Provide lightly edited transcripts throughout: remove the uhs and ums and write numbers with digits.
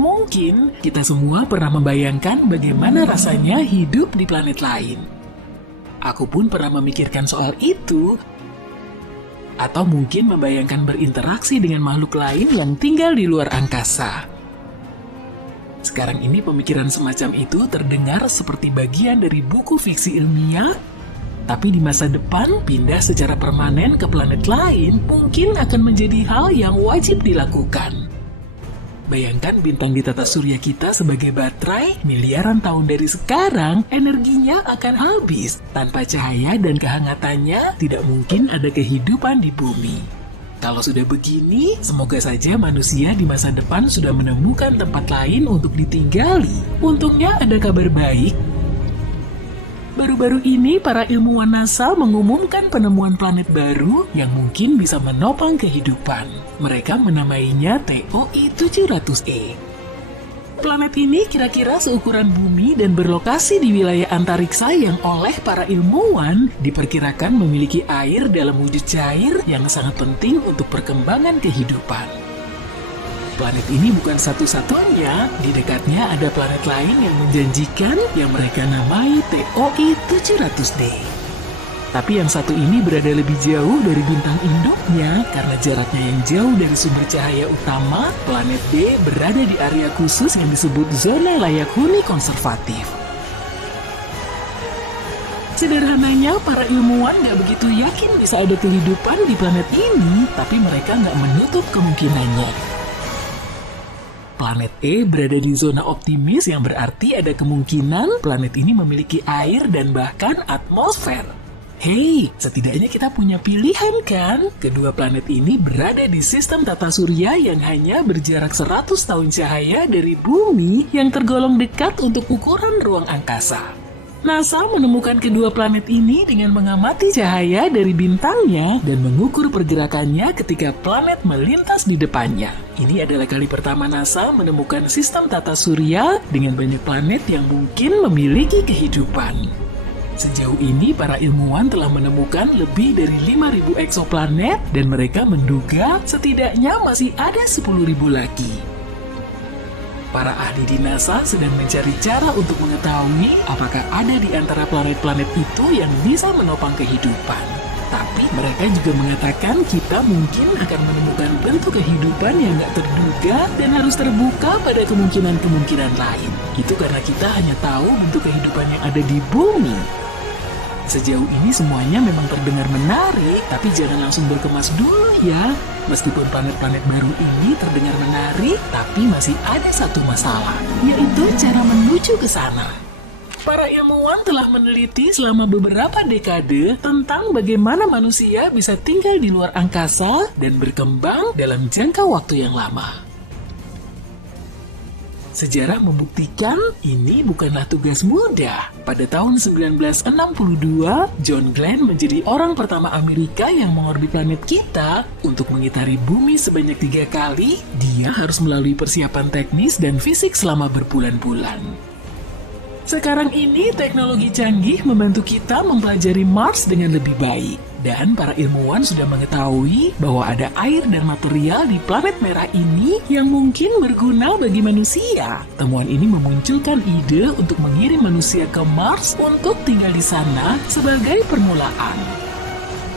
Mungkin kita semua pernah membayangkan bagaimana rasanya hidup di planet lain. Aku pun pernah memikirkan soal itu, atau mungkin membayangkan berinteraksi dengan makhluk lain yang tinggal di luar angkasa. Sekarang ini pemikiran semacam itu terdengar seperti bagian dari buku fiksi ilmiah, tapi di masa depan pindah secara permanen ke planet lain mungkin akan menjadi hal yang wajib dilakukan. Bayangkan bintang di tata surya kita sebagai baterai, miliaran tahun dari sekarang, energinya akan habis. Tanpa cahaya dan kehangatannya, tidak mungkin ada kehidupan di bumi. Kalau sudah begini, semoga saja manusia di masa depan sudah menemukan tempat lain untuk ditinggali. Untungnya ada kabar baik. Baru-baru ini, para ilmuwan NASA mengumumkan penemuan planet baru yang mungkin bisa menopang kehidupan. Mereka menamainya TOI 700e. Planet ini kira-kira seukuran bumi dan berlokasi di wilayah antariksa yang oleh para ilmuwan diperkirakan memiliki air dalam wujud cair yang sangat penting untuk perkembangan kehidupan. Planet ini bukan satu-satunya, di dekatnya ada planet lain yang menjanjikan yang mereka namai TOI 700d. Tapi yang satu ini berada lebih jauh dari bintang induknya karena jaraknya yang jauh dari sumber cahaya utama. Planet D berada di area khusus yang disebut zona layak huni konservatif. Sederhananya, para ilmuwan nggak begitu yakin bisa ada kehidupan di planet ini, tapi mereka nggak menutup kemungkinannya. Planet E berada di zona optimis yang berarti ada kemungkinan planet ini memiliki air dan bahkan atmosfer. Hei, setidaknya kita punya pilihan kan? Kedua planet ini berada di sistem tata surya yang hanya berjarak 100 tahun cahaya dari bumi yang tergolong dekat untuk ukuran ruang angkasa. NASA menemukan kedua planet ini dengan mengamati cahaya dari bintangnya dan mengukur pergerakannya ketika planet melintas di depannya. Ini adalah kali pertama NASA menemukan sistem tata surya dengan banyak planet yang mungkin memiliki kehidupan. Sejauh ini, para ilmuwan telah menemukan lebih dari 5.000 eksoplanet dan mereka menduga setidaknya masih ada 10.000 lagi. Para ahli di NASA sedang mencari cara untuk mengetahui apakah ada di antara planet-planet itu yang bisa menopang kehidupan. Tapi mereka juga mengatakan kita mungkin akan menemukan bentuk kehidupan yang gak terduga dan harus terbuka pada kemungkinan-kemungkinan lain. Itu karena kita hanya tahu bentuk kehidupan yang ada di bumi. Sejauh ini semuanya memang terdengar menarik, tapi jangan langsung berkemas dulu ya. Meskipun planet-planet baru ini terdengar menarik, tapi masih ada satu masalah, yaitu cara menuju ke sana. Para ilmuwan telah meneliti selama beberapa dekade tentang bagaimana manusia bisa tinggal di luar angkasa dan berkembang dalam jangka waktu yang lama. Sejarah membuktikan ini bukanlah tugas mudah. Pada tahun 1962, John Glenn menjadi orang pertama Amerika yang mengorbit planet kita. Untuk mengitari bumi sebanyak 3 kali, dia harus melalui persiapan teknis dan fisik selama berbulan-bulan. Sekarang ini teknologi canggih membantu kita mempelajari Mars dengan lebih baik. Dan para ilmuwan sudah mengetahui bahwa ada air dan material di planet merah ini yang mungkin berguna bagi manusia. Temuan ini memunculkan ide untuk mengirim manusia ke Mars untuk tinggal di sana sebagai permulaan.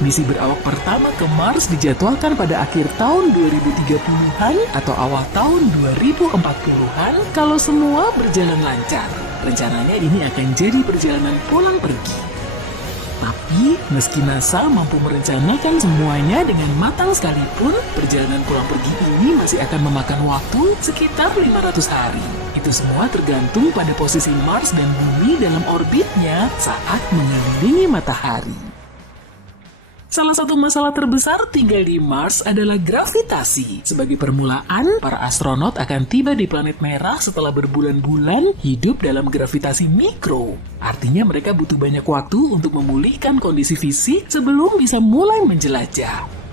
Misi berawak pertama ke Mars dijadwalkan pada akhir tahun 2030-an atau awal tahun 2040-an kalau semua berjalan lancar. Rencananya ini akan jadi perjalanan pulang pergi. Tapi, meski NASA mampu merencanakan semuanya dengan matang sekalipun, perjalanan pulang pergi ini masih akan memakan waktu sekitar 500 hari. Itu semua tergantung pada posisi Mars dan Bumi dalam orbitnya saat mengelilingi matahari. Salah satu masalah terbesar tinggal di Mars adalah gravitasi. Sebagai permulaan, para astronot akan tiba di planet merah setelah berbulan-bulan hidup dalam gravitasi mikro. Artinya mereka butuh banyak waktu untuk memulihkan kondisi fisik sebelum bisa mulai menjelajah.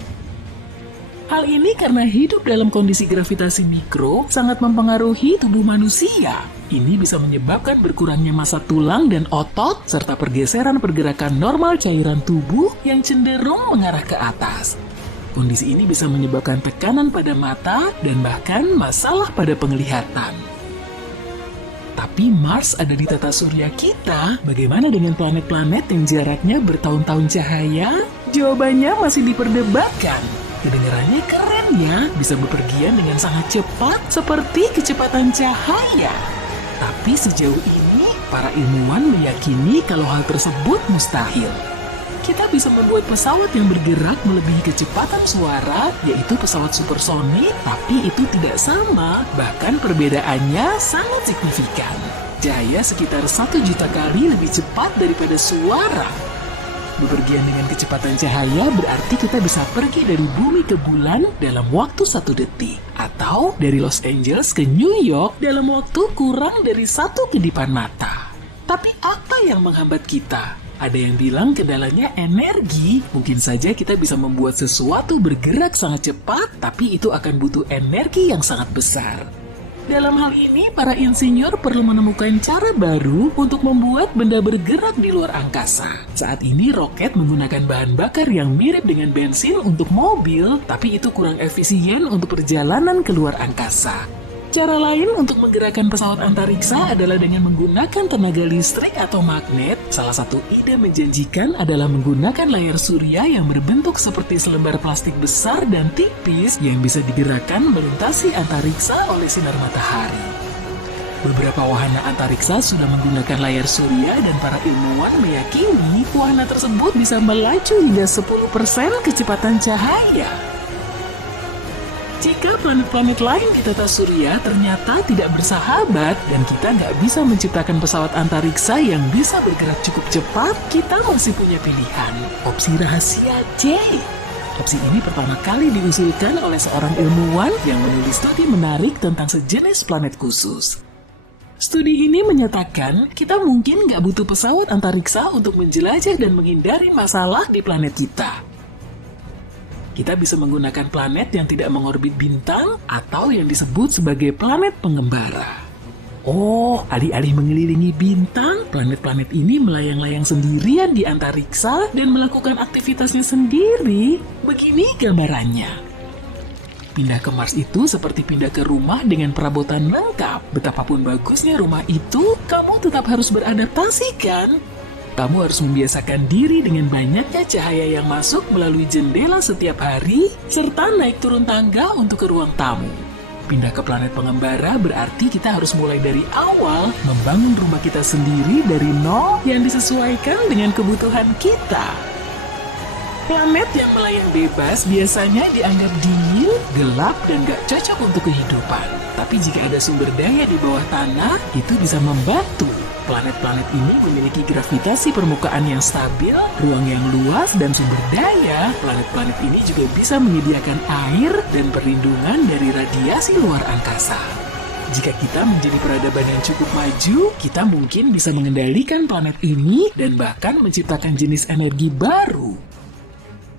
Hal ini karena hidup dalam kondisi gravitasi mikro sangat mempengaruhi tubuh manusia. Ini bisa menyebabkan berkurangnya massa tulang dan otot, serta pergeseran pergerakan normal cairan tubuh yang cenderung mengarah ke atas. Kondisi ini bisa menyebabkan tekanan pada mata dan bahkan masalah pada penglihatan. Tapi Mars ada di tata surya kita. Bagaimana dengan planet-planet yang jaraknya bertahun-tahun cahaya? Jawabannya masih diperdebatkan. Kedengarannya keren ya, bisa bepergian dengan sangat cepat seperti kecepatan cahaya. Tapi sejauh ini, para ilmuwan meyakini kalau hal tersebut mustahil. Kita bisa membuat pesawat yang bergerak melebihi kecepatan suara, yaitu pesawat supersonik, tapi itu tidak sama, bahkan perbedaannya sangat signifikan. Cahaya sekitar 1 juta kali lebih cepat daripada suara. Bepergian dengan kecepatan cahaya berarti kita bisa pergi dari bumi ke bulan dalam waktu 1 detik. Atau dari Los Angeles ke New York dalam waktu kurang dari 1 kedipan mata. Tapi apa yang menghambat kita? Ada yang bilang kendalanya energi. Mungkin saja kita bisa membuat sesuatu bergerak sangat cepat, tapi itu akan butuh energi yang sangat besar. Dalam hal ini, para insinyur perlu menemukan cara baru untuk membuat benda bergerak di luar angkasa. Saat ini, roket menggunakan bahan bakar yang mirip dengan bensin untuk mobil, tapi itu kurang efisien untuk perjalanan ke luar angkasa. Cara lain untuk menggerakkan pesawat antariksa adalah dengan menggunakan tenaga listrik atau magnet. Salah satu ide menjanjikan adalah menggunakan layar surya yang berbentuk seperti selembar plastik besar dan tipis yang bisa digerakkan melintasi antariksa oleh sinar matahari. Beberapa wahana antariksa sudah menggunakan layar surya dan para ilmuwan meyakini wahana tersebut bisa melaju hingga 10% kecepatan cahaya. Jika planet-planet lain di tata surya ternyata tidak bersahabat dan kita nggak bisa menciptakan pesawat antariksa yang bisa bergerak cukup cepat, kita masih punya pilihan. Opsi rahasia C. Opsi ini pertama kali diusulkan oleh seorang ilmuwan yang menulis studi menarik tentang sejenis planet khusus. Studi ini menyatakan kita mungkin nggak butuh pesawat antariksa untuk menjelajah dan menghindari masalah di planet kita. Kita bisa menggunakan planet yang tidak mengorbit bintang atau yang disebut sebagai planet pengembara. Oh, alih-alih mengelilingi bintang, planet-planet ini melayang-layang sendirian di antariksa dan melakukan aktivitasnya sendiri. Begini gambarannya. Pindah ke Mars itu seperti pindah ke rumah dengan perabotan lengkap. Betapapun bagusnya rumah itu, kamu tetap harus beradaptasi kan? Kamu harus membiasakan diri dengan banyaknya cahaya yang masuk melalui jendela setiap hari, serta naik turun tangga untuk ke ruang tamu. Pindah ke planet pengembara berarti kita harus mulai dari awal, membangun rumah kita sendiri dari nol yang disesuaikan dengan kebutuhan kita. Planet yang melayang bebas biasanya dianggap dingin, gelap, dan gak cocok untuk kehidupan. Tapi jika ada sumber daya di bawah tanah, itu bisa membantu. Planet-planet ini memiliki gravitasi permukaan yang stabil, ruang yang luas, dan sumber daya. Planet-planet ini juga bisa menyediakan air dan perlindungan dari radiasi luar angkasa. Jika kita menjadi peradaban yang cukup maju, kita mungkin bisa mengendalikan planet ini dan bahkan menciptakan jenis energi baru.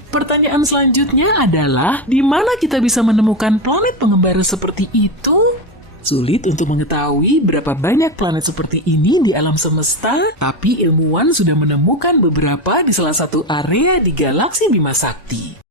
Pertanyaan selanjutnya adalah, di mana kita bisa menemukan planet pengembara seperti itu? Sulit untuk mengetahui berapa banyak planet seperti ini di alam semesta, tapi ilmuwan sudah menemukan beberapa di salah satu area di galaksi Bima Sakti.